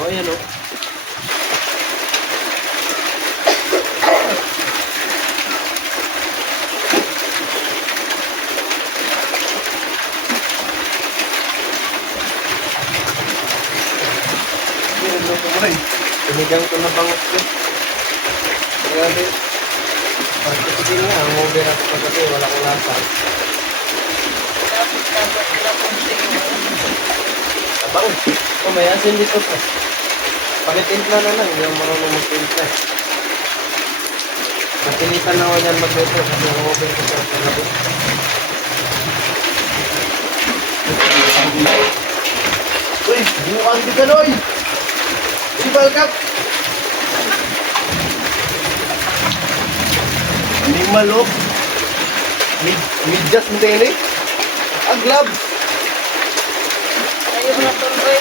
O, ayan o. Sinigang ko na bangus ko. Grabe. Pagkakit nga, ang over ako pagkakit, wala kong lasa. Bangus. Oh, may asin dito pa. Pakitimpla na lang, hindi ako marunong magtimpla. Matilitan na ako dyan magluto kasi ang over ko sa pagkakit. Uy, bukan di ka, Noy! Ibal ka! Animal, oh! Midyas mo din, eh! Ang gloves! Ayaw na tuloy.